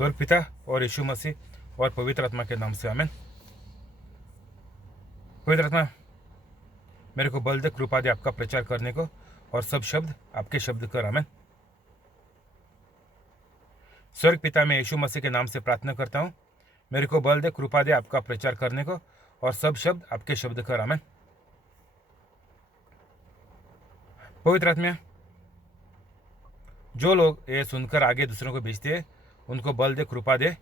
स्वर्ग पिता और यीशु मसीह और पवित्र आत्मा के नाम से आमेन। पवित्र आत्मा मेरे को बल दे, कृपा दे आपका प्रचार करने को, और सब शब्द आपके शब्द कर। आमेन। स्वर्ग पिता मैं यीशु मसीह के नाम से प्रार्थना करता हूँ, मेरे को बल दे, कृपा दे आपका प्रचार करने को, और सब शब्द आपके शब्द कर। आमेन। पवित्र आत्मा जो लोग ये सुनकर आगे दूसरों को भेजते हैं, उनको बल दे, कृपा दे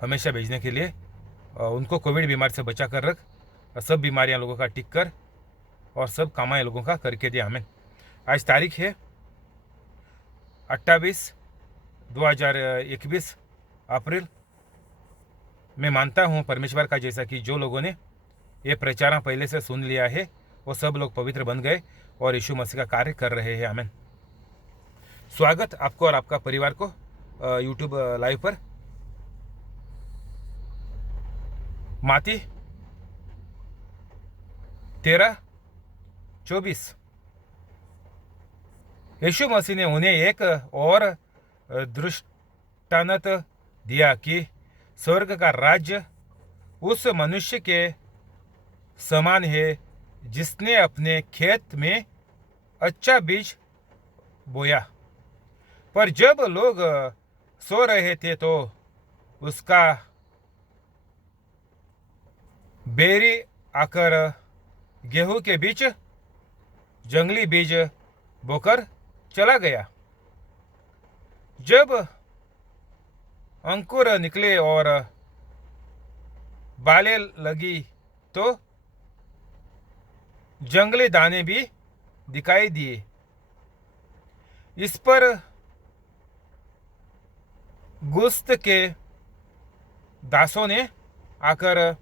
हमेशा भेजने के लिए। उनको कोविड बीमारी से बचा कर रख, सब बीमारियां लोगों का टिक कर, और सब कामाएं लोगों का करके दे। आमेन। आज तारीख है 28/2021 अप्रैल। मैं मानता हूँ परमेश्वर का जैसा कि जो लोगों ने ये प्रचार पहले से सुन लिया है वो सब लोग पवित्र बन गए और यीशु मसीह का कार्य कर रहे हैं। आमेन। स्वागत आपको और आपका परिवार को यूट्यूब लाइव पर। माती 13:24। यीशु मसीह ने उन्हें एक और दृष्टांत दिया कि स्वर्ग का राज्य उस मनुष्य के समान है जिसने अपने खेत में अच्छा बीज बोया, पर जब लोग सो रहे थे तो उसका बैरी आकर गेहूं के बीच जंगली बीज बोकर चला गया। जब अंकुर निकले और बालें लगी तो जंगली दाने भी दिखाई दिए। इस पर गुस्त के दासों ने आकर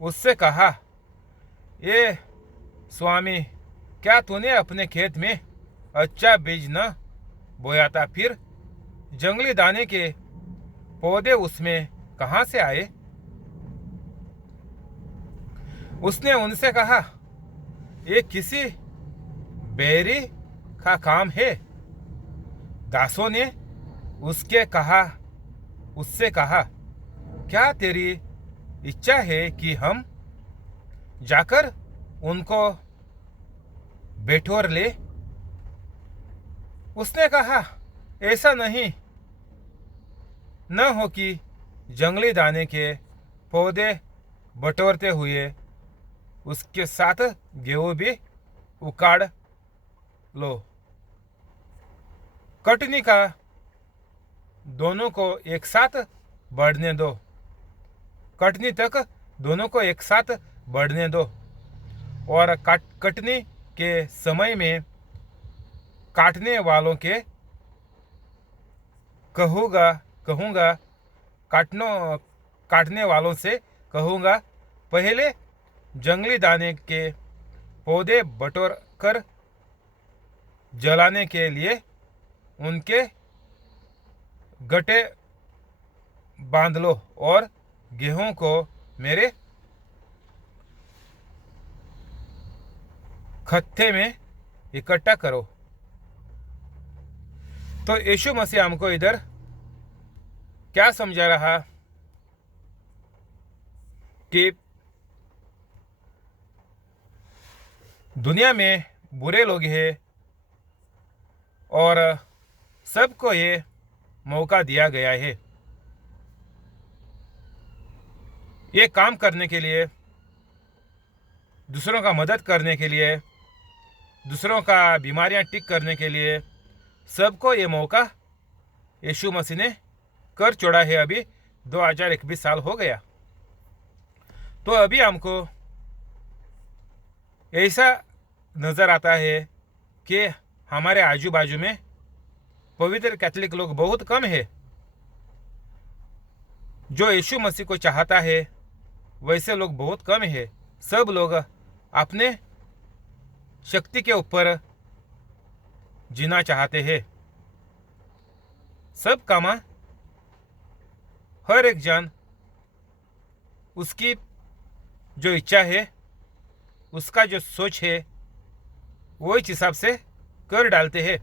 उससे कहा, ये स्वामी, क्या तूने अपने खेत में अच्छा बीज न बोया था? फिर जंगली दाने के पौधे उसमें कहाँ से आए? उसने उनसे कहा, ये किसी बैरी का काम है। दासों ने उससे कहा, क्या तेरी इच्छा है कि हम जाकर उनको बैठोर ले? उसने कहा, ऐसा नहीं, न हो कि जंगली दाने के पौधे बटोरते हुए उसके साथ गेहूं भी उखाड़ लो। कटनी का दोनों को एक साथ बढ़ने दो। कटनी तक दोनों को एक साथ बढ़ने दो, और कटनी के समय में काटने वालों के कहूँगा काटने वालों से कहूँगा, पहले जंगली दाने के पौधे बटोर कर जलाने के लिए उनके गट्टे बांध लो, और गेहूं को मेरे खत्ते में इकट्ठा करो। तो यीशु मसीह हमको इधर क्या समझा रहा कि दुनिया में बुरे लोग हैं और सबको ये मौका दिया गया है ये काम करने के लिए, दूसरों का मदद करने के लिए, दूसरों का बीमारियां ठीक करने के लिए। सबको ये मौका यीशु मसीह ने कर छोड़ा है। अभी 2021 साल हो गया, तो अभी हमको ऐसा नज़र आता है कि हमारे आजू बाजू में पवित्र कैथोलिक लोग बहुत कम है। जो यीशु मसीह को चाहता है वैसे लोग बहुत कम है। सब लोग अपने शक्ति के ऊपर जीना चाहते हैं। सब कामा हर एक जन उसकी जो इच्छा है, उसका जो सोच है, वो इस हिसाब से कर डालते हैं।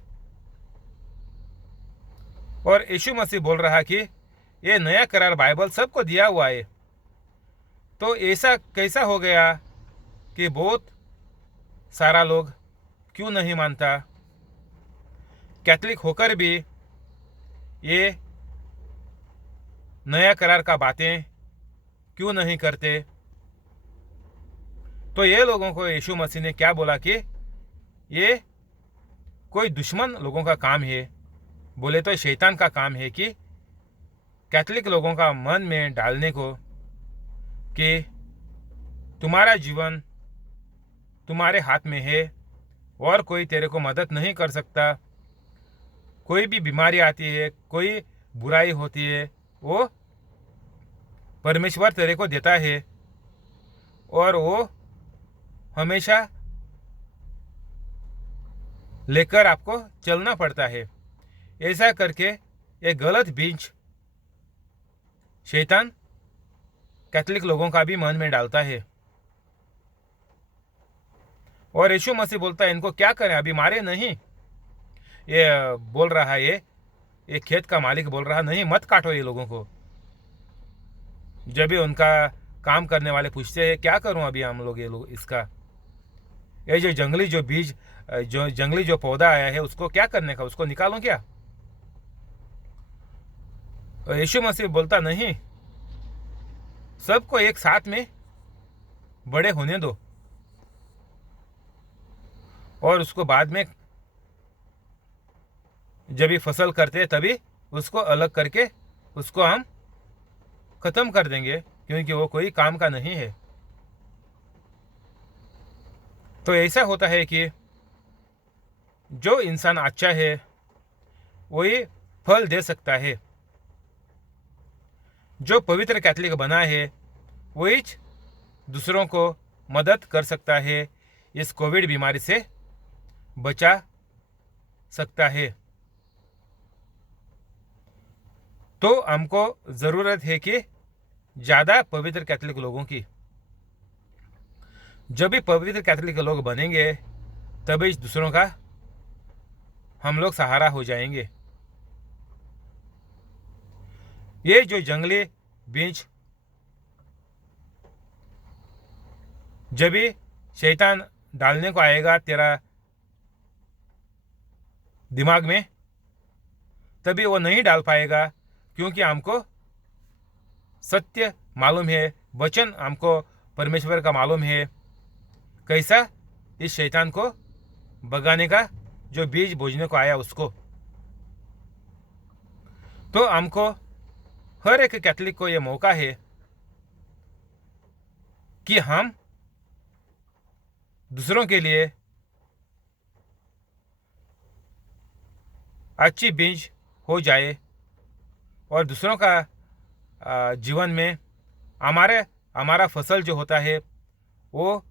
और यीशु मसीह बोल रहा कि ये नया करार बाइबल सबको दिया हुआ है। तो ऐसा कैसा हो गया कि बहुत सारा लोग क्यों नहीं मानता? कैथलिक होकर भी ये नया करार का बातें क्यों नहीं करते? तो ये लोगों को यीशु मसीह ने क्या बोला कि ये कोई दुश्मन लोगों का काम है, बोले तो शैतान का काम है कि कैथलिक लोगों का मन में डालने को कि तुम्हारा जीवन तुम्हारे हाथ में है और कोई तेरे को मदद नहीं कर सकता। कोई भी बीमारी आती है, कोई बुराई होती है, वो परमेश्वर तेरे को देता है और वो हमेशा लेकर आपको चलना पड़ता है। ऐसा करके ये गलत बीज शैतान कैथलिक लोगों का भी मन में डालता है। और यीशु मसीह बोलता है इनको क्या करें, अभी मारे नहीं। ये बोल रहा है, ये खेत का मालिक बोल रहा नहीं मत काटो ये लोगों को। जब भी उनका काम करने वाले पूछते हैं क्या करूं अभी हम लोग, ये लोग इसका ये जो जंगली जो पौधा आया है उसको क्या करने का, उसको निकालूं क्या? यीशु मसीह बोलता नहीं, सबको एक साथ में बड़े होने दो और उसको बाद में जब भी फसल करते हैं तभी उसको अलग करके उसको हम खत्म कर देंगे, क्योंकि वो कोई काम का नहीं है। तो ऐसा होता है कि जो इंसान अच्छा है वही फल दे सकता है। जो पवित्र कैथलिक बना है वही दूसरों को मदद कर सकता है, इस कोविड बीमारी से बचा सकता है। तो हमको ज़रूरत है कि ज़्यादा पवित्र कैथलिक लोगों की। जब भी पवित्र कैथलिक लोग बनेंगे तभी दूसरों का हम लोग सहारा हो जाएंगे। ये जो जंगली बीज जब भी शैतान डालने को आएगा तेरा दिमाग में, तभी वो नहीं डाल पाएगा, क्योंकि हमको सत्य मालूम है, वचन हमको परमेश्वर का मालूम है कैसा इस शैतान को भगाने का, जो बीज बोझने को आया उसको। तो हमको हर एक कैथलिक को ये मौका है कि हम दूसरों के लिए अच्छी बीज हो जाए और दूसरों का जीवन में हमारा फसल जो होता है वो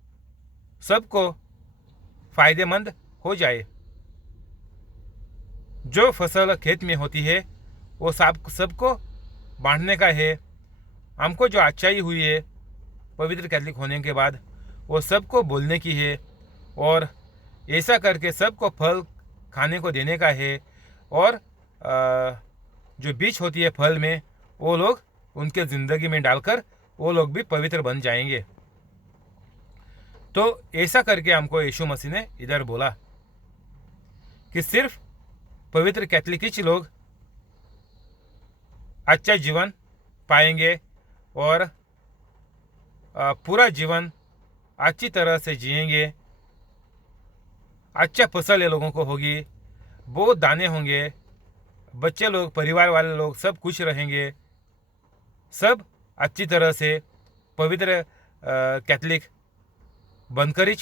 सबको फायदेमंद हो जाए। जो फसल खेत में होती है वो सबको बांटने का है। हमको जो अच्छाई हुई है पवित्र कैथलिक होने के बाद वो सबको बोलने की है और ऐसा करके सबको फल खाने को देने का है। और जो बीज होती है फल में वो लोग उनके ज़िंदगी में डालकर वो लोग भी पवित्र बन जाएंगे। तो ऐसा करके हमको यीशु मसीह ने इधर बोला कि सिर्फ पवित्र कैथलिक ही लोग अच्छा जीवन पाएंगे और पूरा जीवन अच्छी तरह से जिएंगे। अच्छा फसल ये लोगों को होगी, बहुत दाने होंगे, बच्चे लोग परिवार वाले लोग सब खुश रहेंगे, सब अच्छी तरह से पवित्र कैथलिक बनकर ही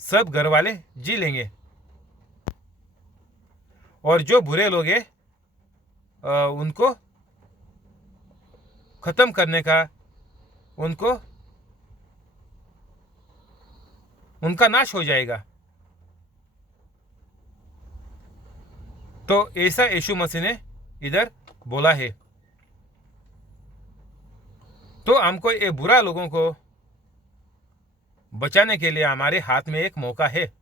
सब घर वाले जी लेंगे। और जो बुरे लोग हैं उनको ख़त्म करने का, उनका नाश हो जाएगा। तो ऐसा यीशु मसीह ने इधर बोला है। तो हमको ये बुरा लोगों को बचाने के लिए हमारे हाथ में एक मौका है,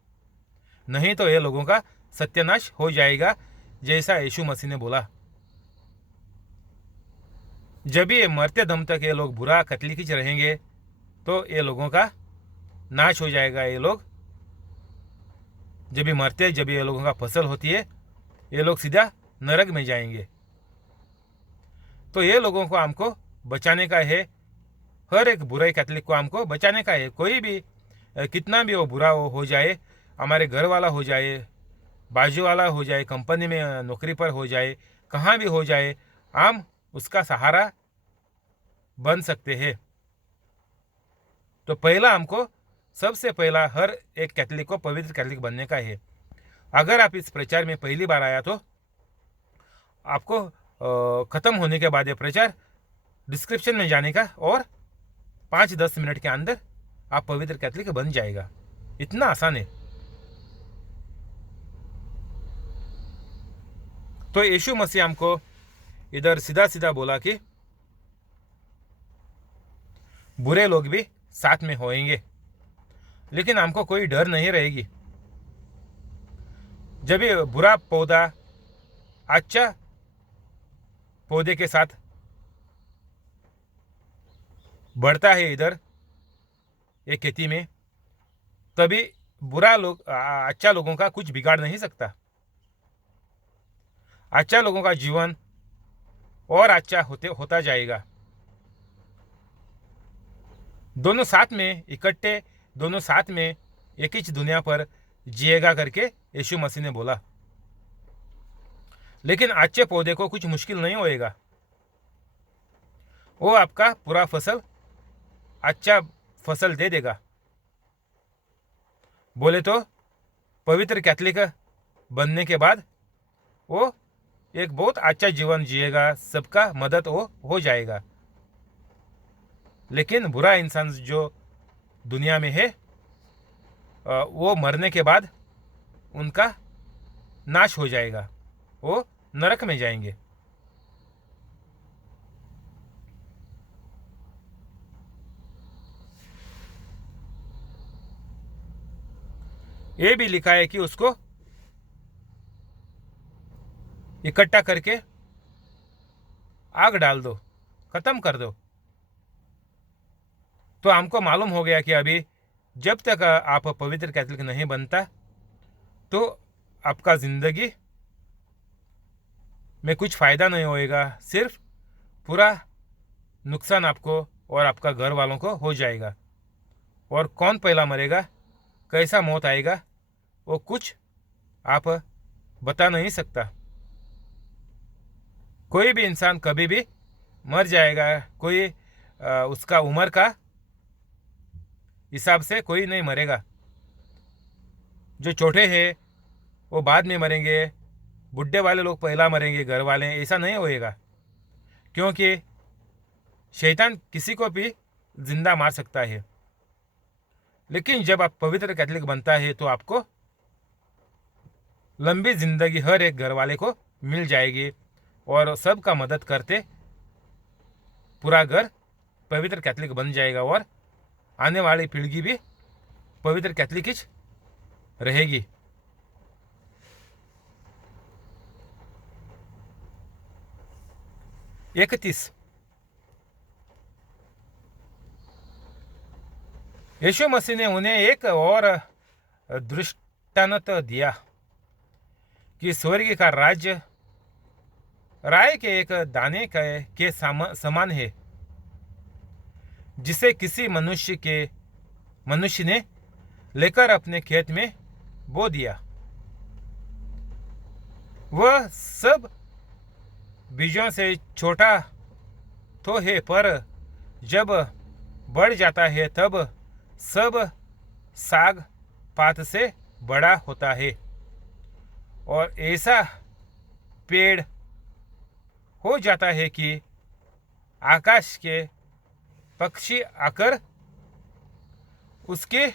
नहीं तो ये लोगों का सत्यानाश हो जाएगा। जैसा यीशु मसीह ने बोला। जब ये मरते दम तक ये लोग बुरा कत्लीकिच रहेंगे तो ये लोगों का नाश हो जाएगा। ये लोग जब भी मरते, जब ये लोगों का फसल होती है, ये लोग सीधा नरक में जाएंगे। तो ये लोगों को हमको बचाने का है। हर एक बुरे कैथलिक को हमको बचाने का है। कोई भी कितना भी वो बुरा हो जाए, हमारे घर वाला हो जाए, बाजू वाला हो जाए, कंपनी में नौकरी पर हो जाए, कहाँ भी हो जाए, हम उसका सहारा बन सकते हैं। तो पहला हमको, सबसे पहला हर एक कैथलिक को पवित्र कैथलिक बनने का है। अगर आप इस प्रचार में पहली बार आया तो आपको ख़त्म होने के बाद ये प्रचार डिस्क्रिप्शन में जाने का और 5-10 मिनट के अंदर आप पवित्र कैथलिक बन जाएगा। इतना आसान है। तो यीशु मसीह हमको इधर सीधा सीधा बोला कि बुरे लोग भी साथ में होएंगे, लेकिन हमको कोई डर नहीं रहेगी। जब ये बुरा पौधा अच्छा पौधे के साथ बढ़ता है इधर एक खेती में, तभी बुरा लोग अच्छा लोगों का कुछ बिगाड़ नहीं सकता। अच्छा लोगों का जीवन और अच्छा होता जाएगा। दोनों साथ में इकट्ठे, दोनों साथ में एक ही दुनिया पर जिएगा करके यीशु मसीह ने बोला। लेकिन अच्छे पौधे को कुछ मुश्किल नहीं होएगा। वो आपका पूरा फसल अच्छा फसल दे देगा। बोले तो पवित्र कैथलिक बनने के बाद वो एक बहुत अच्छा जीवन जिएगा, सबका मदद वो हो जाएगा। लेकिन बुरा इंसान जो दुनिया में है, वो मरने के बाद उनका नाश हो जाएगा, वो नरक में जाएंगे। ये भी लिखा है कि उसको इकट्ठा करके आग डाल दो, खत्म कर दो। तो हमको मालूम हो गया कि अभी जब तक आप पवित्र कैथलिक नहीं बनता तो आपका ज़िंदगी में कुछ फ़ायदा नहीं होएगा, सिर्फ पूरा नुकसान आपको और आपका घर वालों को हो जाएगा। और कौन पहला मरेगा, कैसा मौत आएगा, वो कुछ आप बता नहीं सकता। कोई भी इंसान कभी भी मर जाएगा। कोई उसका उम्र का हिसाब से कोई नहीं मरेगा। जो छोटे हैं वो बाद में मरेंगे, बुढ़े वाले लोग पहला मरेंगे, घर वाले, ऐसा नहीं होएगा। क्योंकि शैतान किसी को भी जिंदा मार सकता है। लेकिन जब आप पवित्र कैथलिक बनता है तो आपको लंबी जिंदगी हर एक घर वाले को मिल जाएगी और सबका मदद करते पूरा घर पवित्र कैथलिक बन जाएगा और आने वाली पीढ़ी भी पवित्र कैथलिक ही रहेगी। इकतीस, यीशु मसीह ने उन्हें एक और दृष्टांत दिया कि स्वर्ग का राज्य राय के एक दाने के समान है, जिसे किसी मनुष्य ने लेकर अपने खेत में बो दिया। वह सब बीजों से छोटा तो है, पर जब बढ़ जाता है तब सब साग पात से बड़ा होता है और ऐसा पेड़ हो जाता है कि आकाश के पक्षी आकर उसके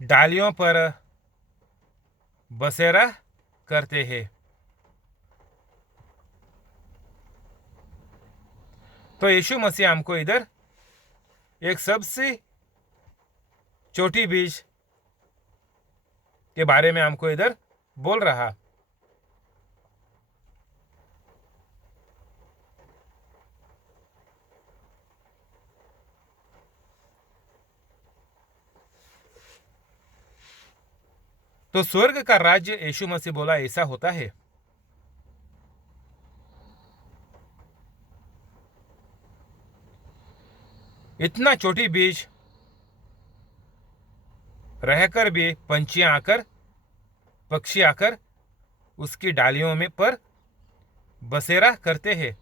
डालियों पर बसेरा करते हैं। तो यीशु मसीह हमको इधर एक सबसे छोटी बीज के बारे में हमको इधर बोल रहा। तो स्वर्ग का राज्य, यीशु मसीह बोला, ऐसा होता है। इतना छोटी बीज रहकर भी पंछियां आकर, पक्षी आकर उसकी डालियों में पर बसेरा करते हैं।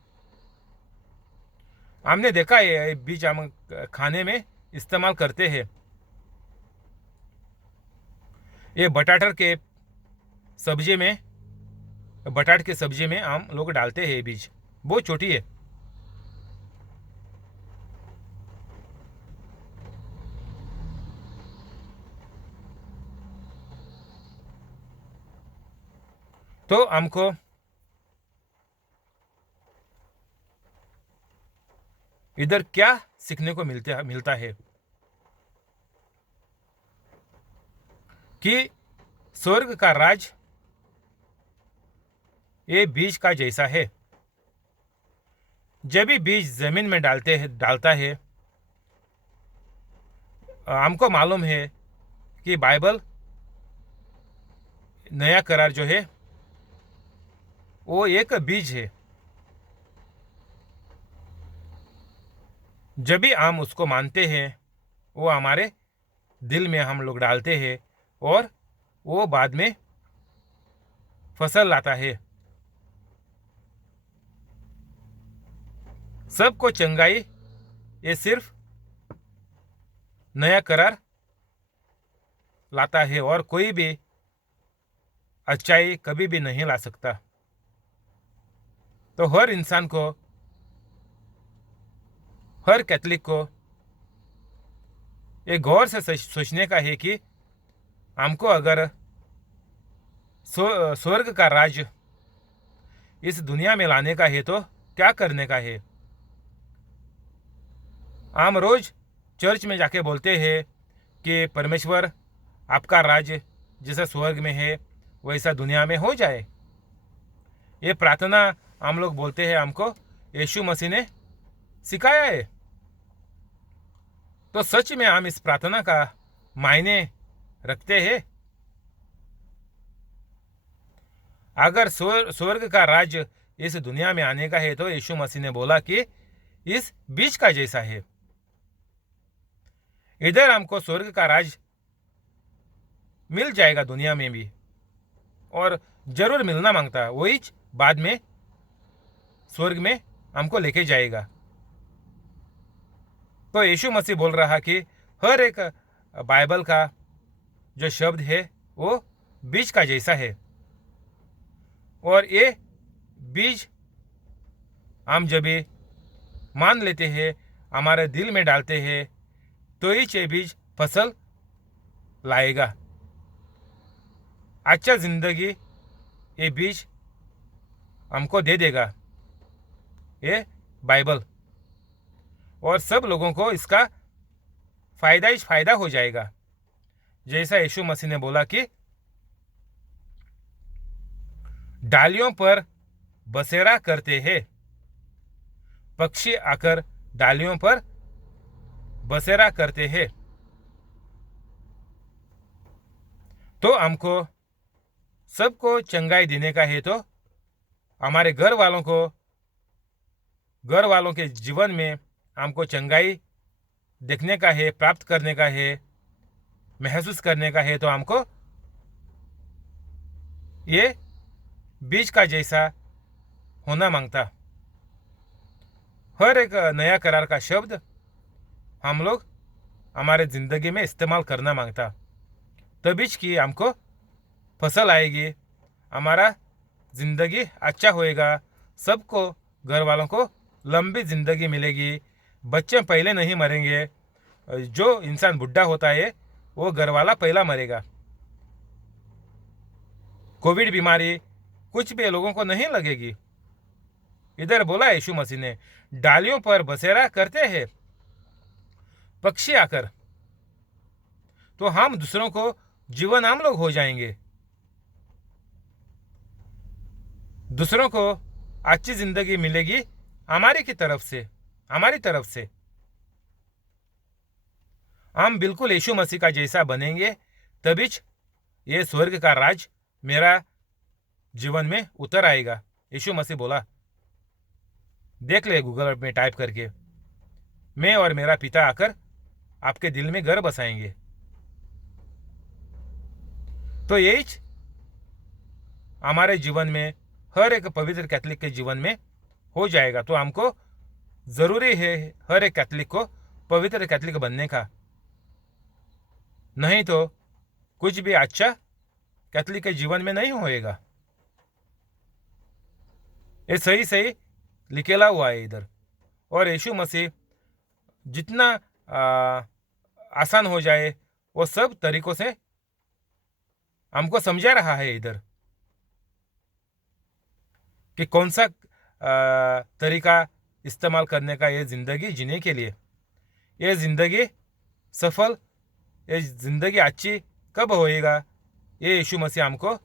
हमने देखा है ये बीज हम खाने में इस्तेमाल करते हैं। ये बटाटर के सब्जी में, बटाट के सब्जी में हम लोग डालते हैं। ये बीज बहुत छोटी है। तो हमको इधर क्या सीखने को मिलता है कि स्वर्ग का राज ये बीज का जैसा है। जब भी बीज जमीन में डालता है, हमको मालूम है कि बाइबल नया करार जो है वो एक बीज है। जब भी हम उसको मानते हैं, वो हमारे दिल में हम लोग डालते हैं और वो बाद में फसल लाता है। सबको चंगाई ये सिर्फ नया करार लाता है और कोई भी अच्छाई कभी भी नहीं ला सकता। तो हर इंसान को, हर कैथलिक को ये गौर से सोचने का है कि हमको अगर स्वर्ग का राज इस दुनिया में लाने का है तो क्या करने का है। हम रोज चर्च में जाके बोलते हैं कि परमेश्वर आपका राज जैसा स्वर्ग में है वैसा दुनिया में हो जाए। ये प्रार्थना हम लोग बोलते हैं, हमको यीशु मसीह ने सिखाया है। तो सच में हम इस प्रार्थना का मायने रखते हैं। अगर स्वर्ग का राज्य इस दुनिया में आने का है तो यीशु मसीह ने बोला कि इस बीज का जैसा है। इधर हमको स्वर्ग का राज मिल जाएगा दुनिया में भी, और जरूर मिलना मांगता, वही बाद में स्वर्ग में हमको लेके जाएगा। तो यीशु मसीह बोल रहा कि हर एक बाइबल का जो शब्द है वो बीज का जैसा है, और ये बीज हम जब भी मान लेते हैं, हमारे दिल में डालते हैं, तो ही ये बीज फसल लाएगा। अच्छा जिंदगी ये बीज हमको दे देगा ये बाइबल, और सब लोगों को इसका फायदा ही फायदा हो जाएगा। जैसा यीशु मसीह ने बोला कि डालियों पर बसेरा करते हैं, पक्षी आकर डालियों पर बसेरा करते हैं। तो हमको सबको चंगाई देने का है, तो हमारे घर वालों के जीवन में हमको चंगाई देखने का है, प्राप्त करने का है, महसूस करने का है। तो हमको ये बीज का जैसा होना मांगता। हर एक नया करार का शब्द हम लोग हमारे ज़िंदगी में इस्तेमाल करना मांगता, तभी की हमको फसल आएगी, हमारा ज़िंदगी अच्छा होएगा, सबको, घर वालों को लंबी ज़िंदगी मिलेगी, बच्चे पहले नहीं मरेंगे। जो इंसान बुढ़ा होता है वो घर वाला पहला मरेगा। कोविड बीमारी कुछ भी लोगों को नहीं लगेगी। इधर बोला यीशु मसीह ने, डालियों पर बसेरा करते हैं पक्षी आकर, तो हम दूसरों को जीवन हम लोग हो जाएंगे, दूसरों को अच्छी जिंदगी मिलेगी हमारी तरफ से। हम बिल्कुल यीशु मसीह का जैसा बनेंगे, तभी ये स्वर्ग का राज मेरा जीवन में उतर आएगा। यीशु मसीह बोला। देख ले गूगल में टाइप करके, मैं और मेरा पिता आकर आपके दिल में घर बसाएंगे। तो यही हमारे जीवन में, हर एक पवित्र कैथोलिक के जीवन में हो जाएगा। तो हमको ज़रूरी है हर एक कैथोलिक को पवित्र कैथोलिक बनने का, नहीं तो कुछ भी अच्छा कैथोलिक के जीवन में नहीं होएगा। ये सही सही लिखेला हुआ है इधर। और यीशु मसीह जितना आसान हो जाए वो सब तरीकों से हमको समझा रहा है इधर कि कौन सा तरीका इस्तेमाल करने का ये ज़िंदगी जीने के लिए, ये ज़िंदगी सफल, ये ज़िंदगी अच्छी कब होएगा। ये यीशु मसीह हमको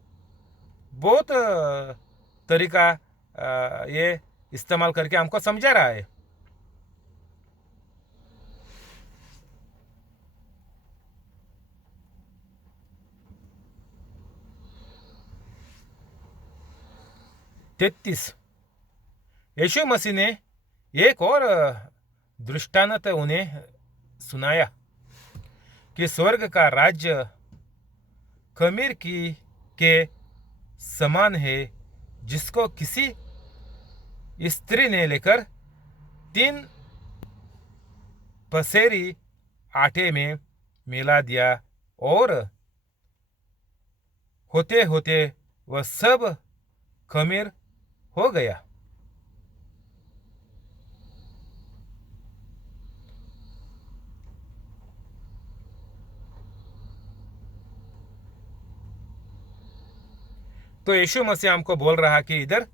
बहुत तरीका ये इस्तेमाल करके हमको समझा रहा है। तैतीस, यीशु मसीह ने एक और दृष्टांत उन्हें सुनाया कि स्वर्ग का राज्य खमीर की के समान है, जिसको किसी स्त्री ने लेकर 3 पसेरी आटे में मिला दिया, और होते होते वह सब खमीर हो गया। तो यीशु मसीह हमको बोल रहा कि इधर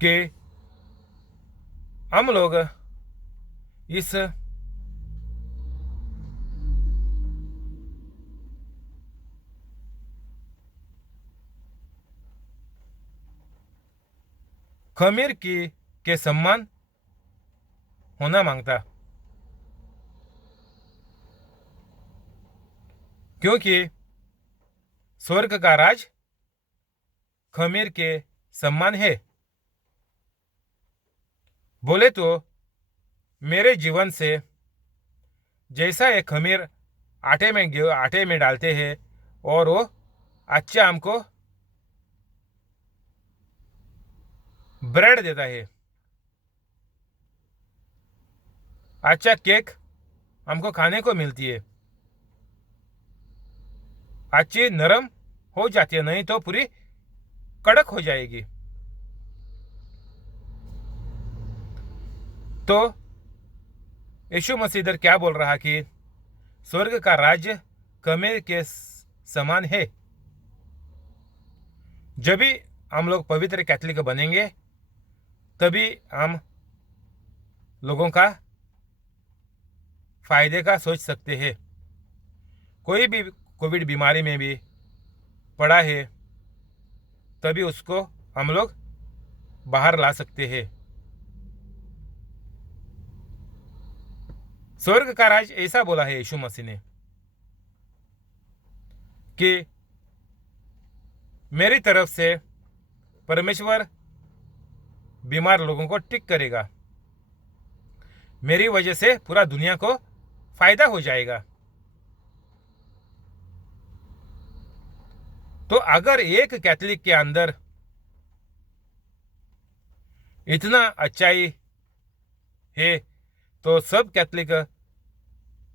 कि हम लोग इस खमीर की के सम्मान होना मांगता, क्योंकि स्वर्ग का राज खमीर के सम्मान है। बोले तो मेरे जीवन से जैसा ये खमीर आटे में डालते हैं और वो अच्छा हमको ब्रेड देता है, अच्छा केक हमको खाने को मिलती है, अच्छी नरम हो जाती है, नहीं तो पूरी कड़क हो जाएगी। तो यीशु मसीह इधर क्या बोल रहा कि स्वर्ग का राज्य खमीर के समान है। जब भी हम लोग पवित्र कैथोलिक बनेंगे तभी हम लोगों का फायदे का सोच सकते हैं। कोई भी कोविड बीमारी में भी पड़ा है तभी उसको हम लोग बाहर ला सकते हैं। स्वर्ग का राज ऐसा बोला है यीशु मसीह ने कि मेरी तरफ से परमेश्वर बीमार लोगों को ठीक करेगा, मेरी वजह से पूरा दुनिया को फायदा हो जाएगा। तो अगर एक कैथोलिक के अंदर इतना अच्छाई है तो सब कैथोलिक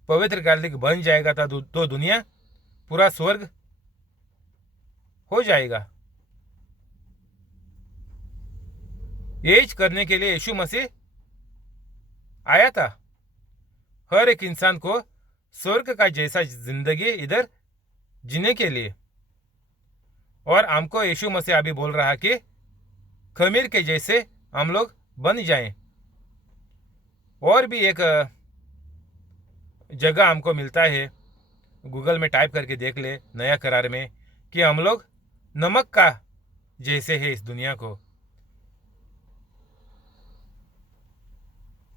पवित्र कैथोलिक बन जाएगा, तो दुनिया पूरा स्वर्ग हो जाएगा। यही करने के लिए यीशु मसीह आया था, हर एक इंसान को स्वर्ग का जैसा जिंदगी इधर जीने के लिए। और हमको यीशु मसीह अभी बोल रहा कि खमीर के जैसे हम लोग बन जाएं। और भी एक जगह हमको मिलता है, गूगल में टाइप करके देख ले, नया करार में, कि हम लोग नमक का जैसे है इस दुनिया को।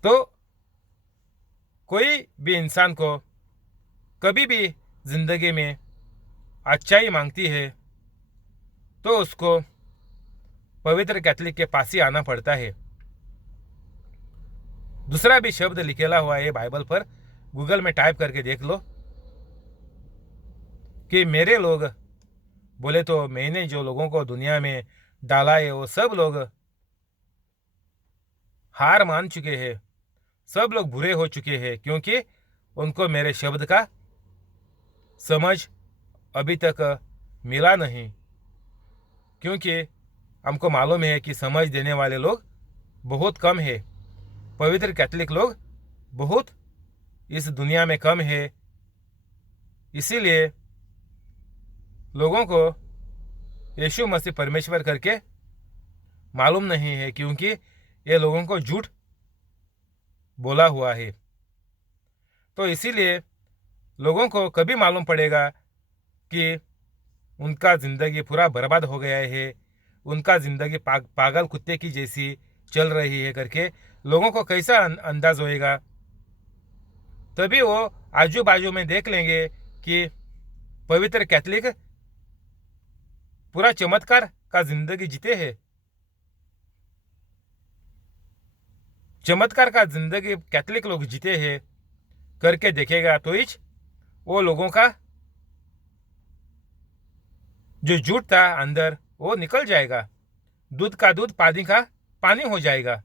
तो कोई भी इंसान को कभी भी ज़िंदगी में अच्छाई मांगती है तो उसको पवित्र कैथलिक के पास ही आना पड़ता है। दूसरा भी शब्द लिखेला हुआ है बाइबल पर, गूगल में टाइप करके देख लो कि मेरे लोग बोले तो मैंने जो लोगों को दुनिया में डाला है वो सब लोग हार मान चुके हैं, सब लोग बुरे हो चुके हैं, क्योंकि उनको मेरे शब्द का समझ अभी तक मिला नहीं। क्योंकि हमको मालूम है कि समझ देने वाले लोग बहुत कम है, पवित्र कैथलिक लोग बहुत इस दुनिया में कम है। इसीलिए लोगों को यीशु मसीह परमेश्वर करके मालूम नहीं है, क्योंकि ये लोगों को झूठ बोला हुआ है। तो इसीलिए लोगों को कभी मालूम पड़ेगा कि उनका ज़िंदगी पूरा बर्बाद हो गया है, उनका ज़िंदगी पागल कुत्ते की जैसी चल रही है करके लोगों को कैसा अंदाज होएगा। तभी वो आजू बाजू में देख लेंगे कि पवित्र कैथलिक पूरा चमत्कार का जिंदगी जीते हैं, चमत्कार का जिंदगी कैथलिक लोग जीते हैं करके देखेगा तो ही वो लोगों का जो झूठ था अंदर वो निकल जाएगा, दूध का दूध पानी का पानी हो जाएगा।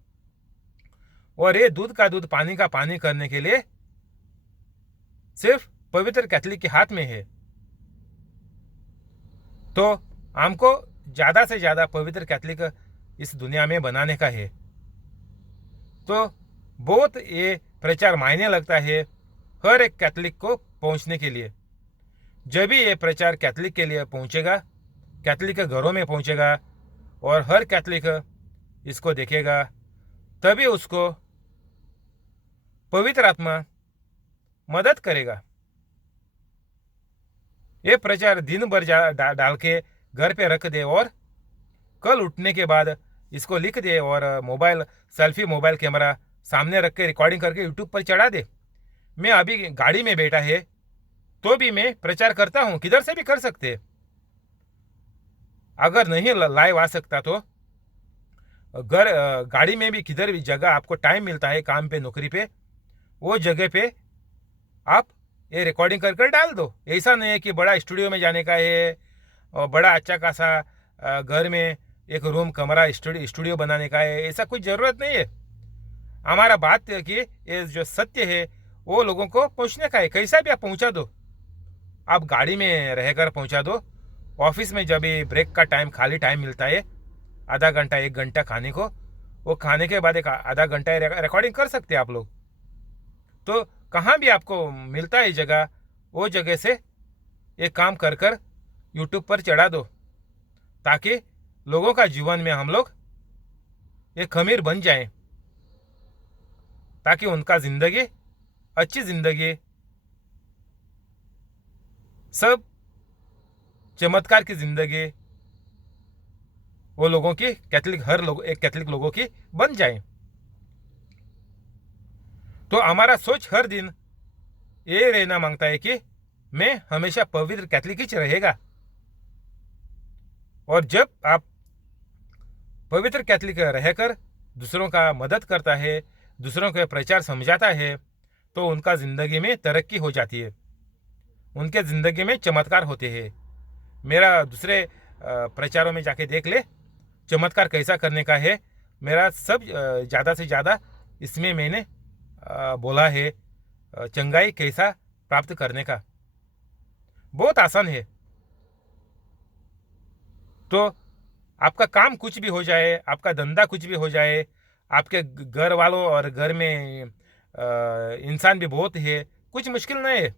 और ये दूध का दूध पानी का पानी करने के लिए सिर्फ पवित्र कैथलिक के हाथ में है। तो हमको ज़्यादा से ज़्यादा पवित्र कैथलिक इस दुनिया में बनाने का है। तो बहुत ये प्रचार मायने लगता है हर एक कैथलिक को पहुंचने के लिए। जब भी ये प्रचार कैथलिक के लिए पहुंचेगा, कैथलिक के घरों में पहुंचेगा और हर कैथलिक इसको देखेगा, तभी उसको पवित्र आत्मा मदद करेगा। ये प्रचार दिन भर डाल के घर पे रख दे और कल उठने के बाद इसको लिख दे और मोबाइल सेल्फी मोबाइल कैमरा सामने रख के रिकॉर्डिंग करके यूट्यूब पर चढ़ा दे। मैं अभी गाड़ी में बैठा है तो भी मैं प्रचार करता हूँ, किधर से भी कर सकते। अगर नहीं लाइव आ सकता तो घर गाड़ी में भी किधर भी जगह आपको टाइम मिलता है काम पे नौकरी पे, वो जगह पे आप ये रिकॉर्डिंग कर कर डाल दो। ऐसा नहीं है कि बड़ा स्टूडियो में जाने का है और बड़ा अच्छा खासा घर में एक रूम कमरा स्टूडियो बनाने का है, ऐसा कुछ ज़रूरत नहीं है। हमारा बात है कि ये जो सत्य है वो लोगों को पहुंचने का है। कैसा भी आप पहुंचा दो, आप गाड़ी में रहकर पहुंचा दो, ऑफिस में जब भी ब्रेक का टाइम खाली टाइम मिलता है आधा घंटा 1 घंटा खाने को, वो खाने के बाद एक आधा घंटा रिकॉर्डिंग कर सकते हैं आप लोग। तो कहाँ भी आपको मिलता है जगह, वो जगह से एक काम कर कर यूट्यूब पर चढ़ा दो, ताकि लोगों का जीवन में हम लोग एक खमीर बन जाएं, ताकि उनका ज़िंदगी अच्छी ज़िंदगी, सब चमत्कार की ज़िंदगी वो लोगों की एक कैथलिक लोगों की बन जाए। तो हमारा सोच हर दिन ये रहना मांगता है कि मैं हमेशा पवित्र कैथलिक ही रहेगा। और जब आप पवित्र कैथलिक रहकर दूसरों का मदद करता है, दूसरों को प्रचार समझाता है, तो उनका ज़िंदगी में तरक्की हो जाती है, उनके ज़िंदगी में चमत्कार होते हैं। मेरा दूसरे प्रचारों में जाके देख ले चमत्कार कैसा करने का है। मेरा सब ज़्यादा से ज़्यादा इसमें मैंने बोला है चंगाई कैसा प्राप्त करने का। बहुत आसान है। तो आपका काम कुछ भी हो जाए, आपका धंधा कुछ भी हो जाए, आपके घर वालों और घर में इंसान भी बहुत है, कुछ मुश्किल नहीं है।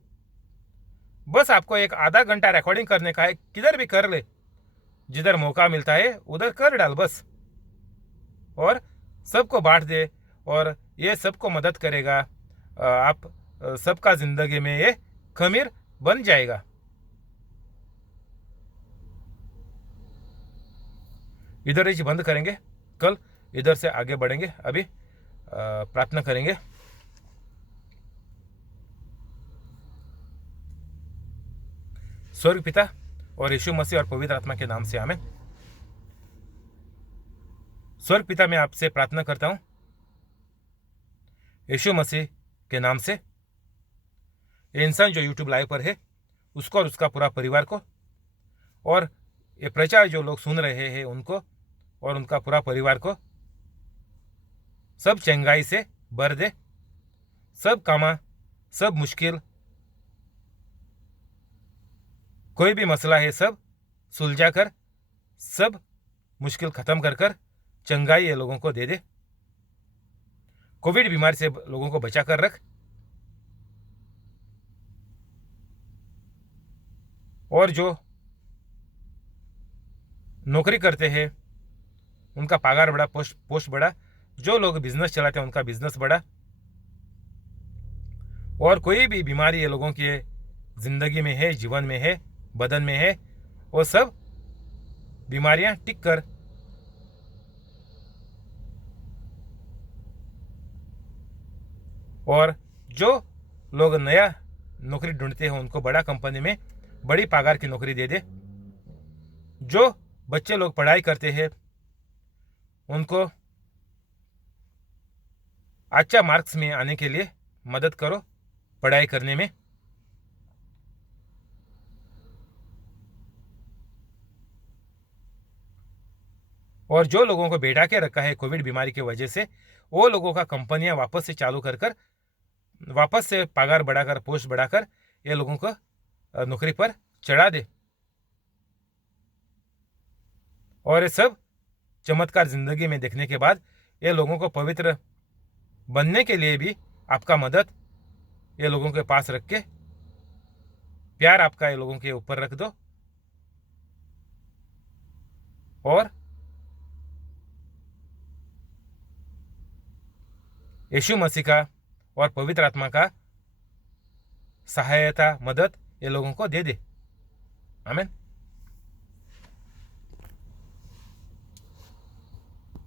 बस आपको एक आधा घंटा रिकॉर्डिंग करने का है, किधर भी कर ले, जिधर मौका मिलता है उधर कर डाल बस, और सबको बांट दे और ये सबको मदद करेगा। आप सबका ज़िंदगी में ये खमीर बन जाएगा। इधर ही बंद करेंगे, कल इधर से आगे बढ़ेंगे। अभी प्रार्थना करेंगे। स्वर्ग पिता और यीशु मसीह और पवित्र आत्मा के नाम से आमीन। स्वर्ग पिता, मैं आपसे प्रार्थना करता हूँ यीशु मसीह के नाम से, ये इंसान जो यूट्यूब लाइव पर है उसको और उसका पूरा परिवार को, और ये प्रचार जो लोग सुन रहे हैं उनको और उनका पूरा परिवार को सब चंगाई से भर दे। सब कामा, सब मुश्किल, कोई भी मसला है सब सुलझा कर, सब मुश्किल ख़त्म कर कर चंगाई ये लोगों को दे दे। कोविड बीमारी से लोगों को बचा कर रख, और जो नौकरी करते हैं उनका पगार बढ़ा, पोस्ट बढ़ा, जो लोग बिजनेस चलाते हैं उनका बिजनेस बढ़ा, और कोई भी बीमारी ये लोगों की ज़िंदगी में है, जीवन में है, बदन में है, वो सब बीमारियां टिक कर और जो लोग नया नौकरी ढूंढते हैं उनको बड़ा कंपनी में बड़ी पगार की नौकरी दे दे। जो बच्चे लोग पढ़ाई करते हैं उनको अच्छा मार्क्स में आने के लिए मदद करो पढ़ाई करने में। और जो लोगों को बैठा के रखा है कोविड बीमारी की वजह से, वो लोगों का कंपनियां वापस से चालू कर कर, वापस से पगार बढ़ाकर, पोस्ट बढ़ाकर ये लोगों को नौकरी पर चढ़ा दे। और ये सब चमत्कार जिंदगी में देखने के बाद ये लोगों को पवित्र बनने के लिए भी आपका मदद ये लोगों के पास रख के, प्यार आपका ये लोगों के ऊपर रख दो, और यीशु मसीह का और पवित्र आत्मा का सहायता, मदद ये लोगों को दे दे। आमीन।